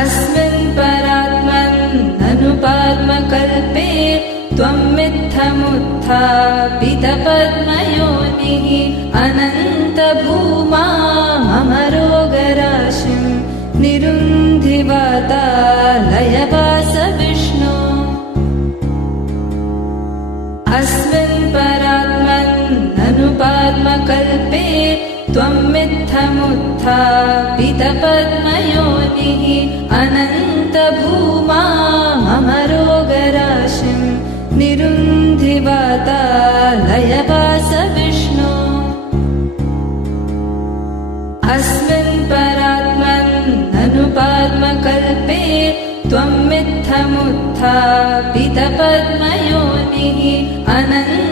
अस्मिन् परात्मन्ननुपाद्मकल्पे त्वमित्थमुत्थापितपद्मयोनिः अनन्तभूमा मम रोगराशिं निरुन्धिवातालयवास विष्णो। अस्मिन् परात्मन्ननुपाद्मकल्पे त्वमित्थमुत्थापितपद्मयोनिः अनन्तभूमा मम रोगराशिं निरुन्धिवातालयवास विष्णो। अस्मिन् परात्मन्ननुपाद्मकल्पे त्वमित्थमुत्थापितपद्मयोनिः अनन्तभूमा